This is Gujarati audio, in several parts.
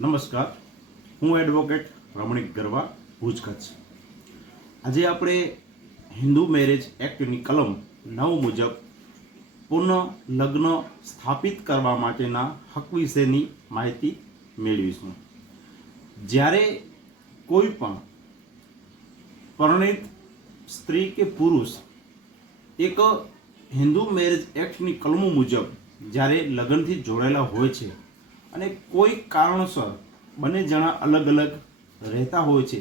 નમસ્કાર. હું એડવોકેટ રમણીક ગરવા ભુજ કચ્છ આજે આપણે હિન્દુ મેરેજ એક્ટની કલમ નવ મુજબ પુનઃ લગ્ન સ્થાપિત કરવા માટેના હક વિશેની માહિતી મેળવીશું. જ્યારે કોઈ પણ પરણિત સ્ત્રી કે પુરુષ એક હિન્દુ મેરેજ એક્ટની કલમો મુજબ જ્યારે લગ્નથી જોડાયેલા હોય છે અને કોઈ કારણોસર બંને જણા અલગ અલગ રહેતા હોય છે,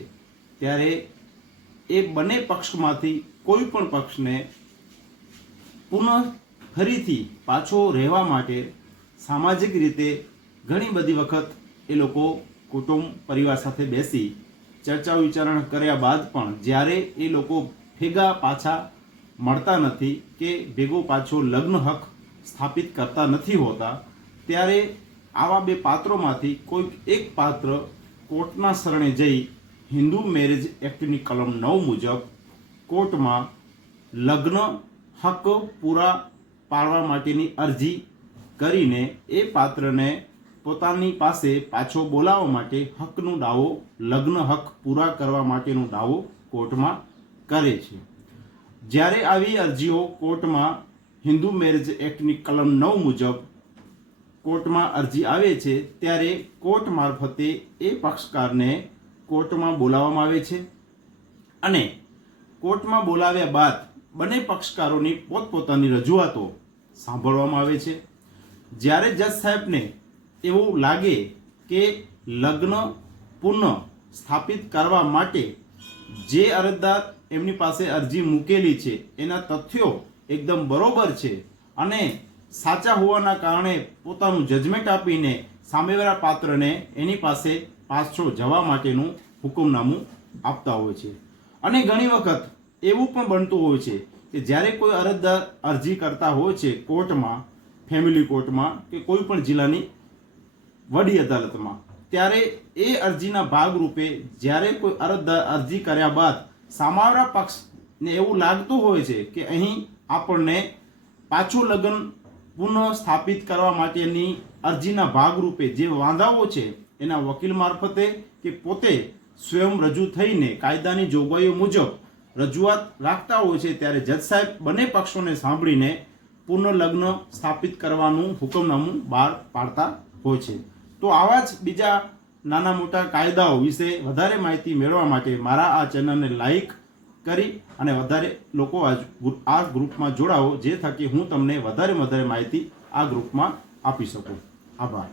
ત્યારે એ બંને પક્ષમાંથી કોઈ પણ પક્ષને પુનઃ ફરીથી પાછો રહેવા માટે સામાજિક રીતે ઘણી બધી વખત એ લોકો કુટુંબ પરિવાર સાથે બેસી ચર્ચા વિચારણા કર્યા બાદ પણ જ્યારે એ લોકો ભેગા પાછા મળતા નથી કે ભેગો પાછો લગ્ન હક સ્થાપિત કરતા નથી હોતા, ત્યારે આવા બે પાત્રોમાંથી કોઈ એક પાત્ર કોર્ટના શરણે જઈ હિન્દુ મેરેજ એક્ટની કલમ નવ મુજબ કોર્ટમાં લગ્ન હક પૂરા પાડવા માટેની અરજી કરીને એ પાત્રને પોતાની પાસે પાછો બોલાવવા માટે હકનો દાવો, લગ્ન હક પૂરા કરવા માટેનો દાવો કોર્ટમાં કરે છે. જ્યારે આવી અરજીઓ કોર્ટમાં હિન્દુ મેરેજ એક્ટની કલમ નવ મુજબ કોર્ટમાં અરજી આવે છે, ત્યારે કોર્ટ મારફતે એ પક્ષકારને કોર્ટમાં બોલાવવામાં આવે છે. અને કોર્ટમાં બોલાવ્યા બાદ બંને પક્ષકારોની પોતપોતાની રજૂઆતો સાંભળવામાં આવે છે. જ્યારે જજ સાહેબને એવું લાગે કે લગ્ન પુનઃ સ્થાપિત કરવા માટે જે અરજદાર એમની પાસે અરજી મૂકેલી છે, એના તથ્યો એકદમ બરોબર છે અને સાચા હોવાના કારણે પોતાનું જજમેન્ટ આપીને સામેવાળા પાત્રને એની પાસે પાછો જવા માટેનું હુકમનામું આપતા હોય છે. અને ઘણી વખત એવું પણ બનતું હોય છે કે જ્યારે કોઈ અરજદાર અરજી કરતા હોય છે કોર્ટમાં ફેમિલી કોર્ટમાં કે કોઈ પણ જિલ્લાની વડી અદાલતમાં, ત્યારે એ અરજીના ભાગરૂપે જ્યારે કોઈ અરજદાર અરજી કર્યા બાદ સામાવરા પક્ષને એવું લાગતું હોય છે કે અહીં આપણને પાછું લગ્ન પુનઃ સ્થાપિત કરવા માટેની અરજીના ભાગરૂપે જે વાંધાઓ છે, એના વકીલ મારફતે કે પોતે સ્વયં રજૂ થઈને કાયદાની જોગવાઈઓ મુજબ રજૂઆત રાખતા હોય છે, ત્યારે જજ સાહેબ બંને પક્ષોને સાંભળીને પુનઃલગ્ન સ્થાપિત કરવાનું હુકમનામું બહાર પાડતા હોય છે. તો આવા જ બીજા નાના મોટા કાયદાઓ વિશે વધારે માહિતી મેળવવા માટે મારા આ ચેનલને લાઈક કરી અને વધારે લોકો આ આ ગ્રુપમાં જોડાવો, જે થકી હું તમને વધારે વધારે માહિતી આ ગ્રુપમાં આપી શકું. આભાર.